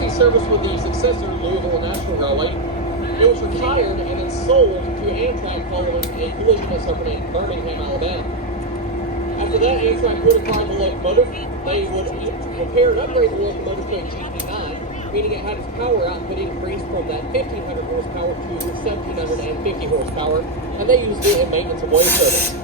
previously serviced with the successor Louisville National Railway. It was retired and then sold to Amtrak following a collision that suffered in Birmingham, Alabama. After that, Amtrak would acquire the locomotive. They would repair and upgrade the locomotive to a GP9, meaning it had its power output increased from that 1,500 horsepower to 1,750 horsepower, and they used it in maintenance and way service.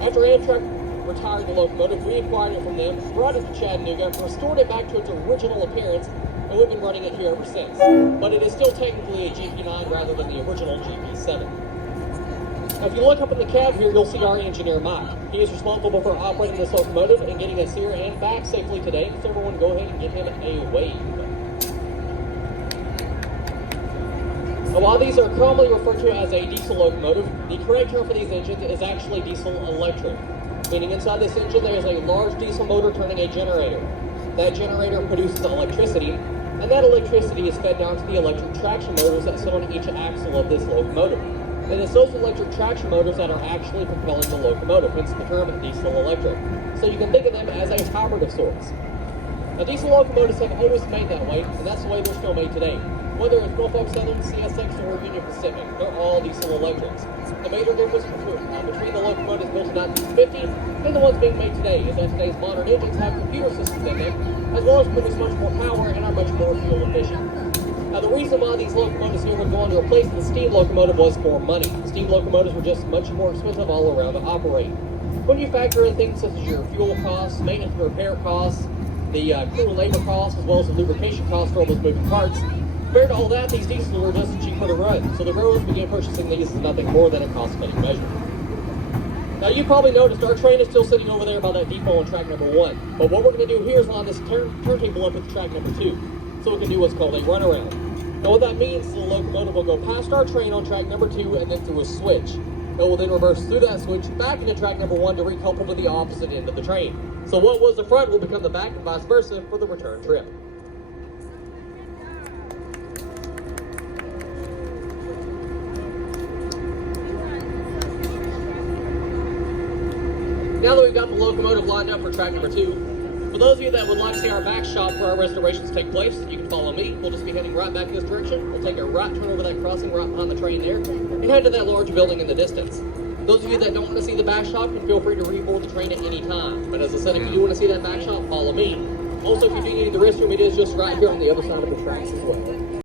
After Amtrak retired the locomotive, we acquired it from them, brought it to Chattanooga, restored it back to its original appearance, and we've been running it here ever since. But it is still technically a GP9 rather than the original GP7. Now, if you look up in the cab here, you'll see our engineer, Mike. He is responsible for operating this locomotive and getting us here and back safely today, so everyone go ahead and give him a wave. Now, while these are commonly referred to as a diesel locomotive, the correct term for these engines is actually diesel electric, meaning inside this engine there is a large diesel motor turning a generator. That generator produces electricity, and that electricity is fed down to the electric traction motors that sit on each axle of this locomotive. And it's those electric traction motors that are actually propelling the locomotive, hence the term diesel electric. So you can think of them as a hybrid of sorts. Now, diesel locomotives have always been made that way, and that's the way they're still made today. Whether it's Norfolk Southern, CSX, or Union Pacific, they're all diesel electrics. The major difference between the locomotives built in 1950 and the ones being made today is that today's modern engines have computer systems in them, as well as produce much more power and are much more fuel efficient. Now, the reason why these locomotives here were going to replace the steam locomotive was for money. Steam locomotives were just much more expensive all around to operate. When you factor in things such as your fuel costs, maintenance and repair costs, the crew and labor costs, as well as the lubrication costs for all those moving parts, compared to all that, these diesels were just cheaper to run. So the railroads began purchasing these as nothing more than a cost-cutting measure. Now, you probably noticed our train is still sitting over there by that depot on track number 1. But what we're going to do here is line this turntable up with track number 2, so we can do what's called a runaround. Now, what that means is the locomotive will go past our train on track number 2 and then through a switch. It will then reverse through that switch back into track number 1 to recouple with the opposite end of the train. So what was the front will become the back and vice versa for the return trip. Now that we've got the locomotive lined up for track number 2, for those of you that would like to see our back shop where our restorations take place, you can follow me. We'll just be heading right back in this direction. We'll take a right turn over that crossing right behind the train there and head to that large building in the distance. Those of you that don't want to see the back shop can feel free to reboard the train at any time. But as I said, if you do want to see that back shop, follow me. Also, if you do need the restroom, it is just right here on the other side of the tracks as well.